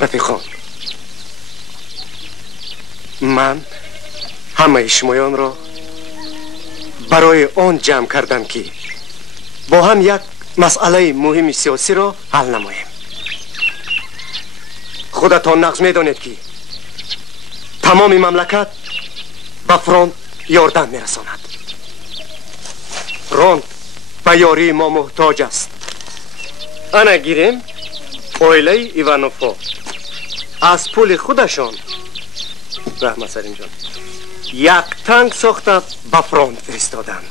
رفیقان، من همه شمایان را برای آن جمع کردم که با هم یک مسئله مهم سیاسی را حل نماییم. خودتان نقض می‌دانید که تمام مملکت به فرانت یاردن می‌رساند. فرانت به یاری ما محتاج است. انا گیریم اویله ایوانوفا از پول خودشان رحمت سریم جان یک تانک ساخته به فرانت فرستادند.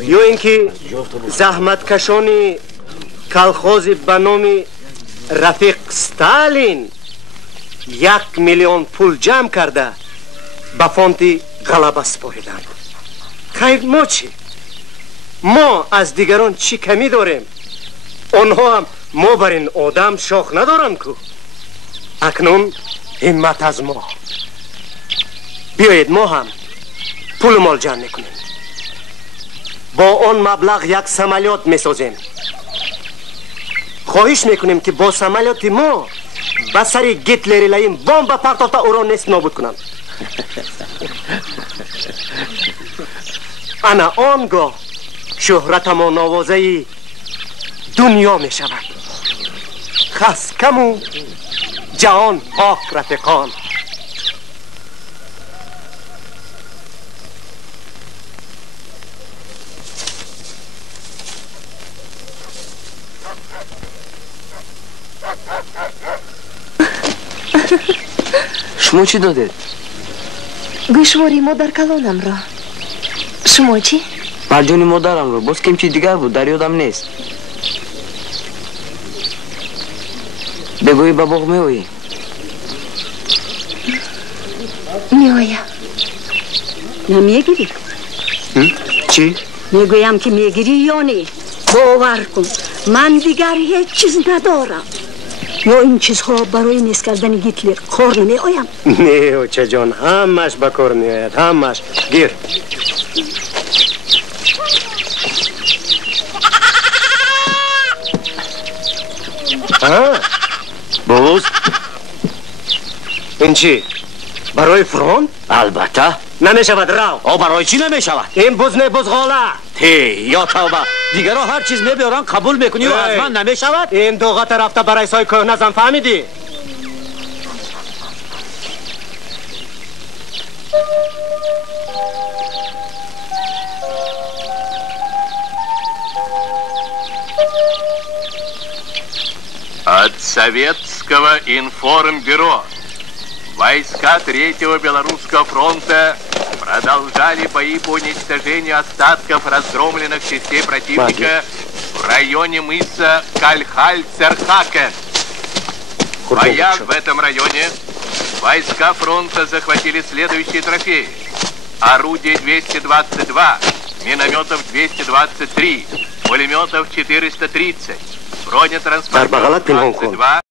یا اینکه زحمت کشانی کلخوزی به نام رفیق ستالین 1 میلیون پول جمع کرده به فونت غلبه سپاریدند. خیر ما چی؟ ما از دیگران چی کمی داریم؟ آنها هم ما بر این آدم شاخ ندارند کو. اکنون همت از ما. بیایید ما هم پول مال جمع میکنیم. با آن مبلغ یک سمالیات میسازیم. خواهش میکنیم که با سمالیات ما به سر گیتلری لایم بمب پرتافته او را نیست نابود کنند. انا آنگاه شهرت ما نوازه دنیا می شود. خس کمو جهان پاک رفیقان. شما چی دادید؟ گوشواری مادر کلانم را. شما چی؟ مرجانی مادرم را. باز کم چی دیگر بود در یادم نیست. بگویی به باغ میویی؟ میایم. نمیگیری؟ چی؟ میگویم که میگیری یا نه. باور کن من دیگر هیچ چیز ندارم. یا این چیزها برای نیست کردن گیتلر کار نمی آیم؟ نه اوچه جان همش به کار می آید. همش گیر. بوز این چی؟ برای فرانت؟ البته نمی شود رو. او برای چی نمی شود؟ این بزنه بزغاله. یا توبه دیگر هر چیز میبیارن قبول میکنی و از من نمی شود؟ این دو غط رفته برای سای که نزن فهمیدی؟ От Советского информбюро. Войска Третьего Белорусского фронта продолжали бои по уничтожению остатков разгромленных частей противника в районе мыса Кальхаль-Церхакен. В боях в этом районе войска фронта захватили следующие трофеи. Орудий 222, минометов 223, пулеметов 430, бронетранспортер 22.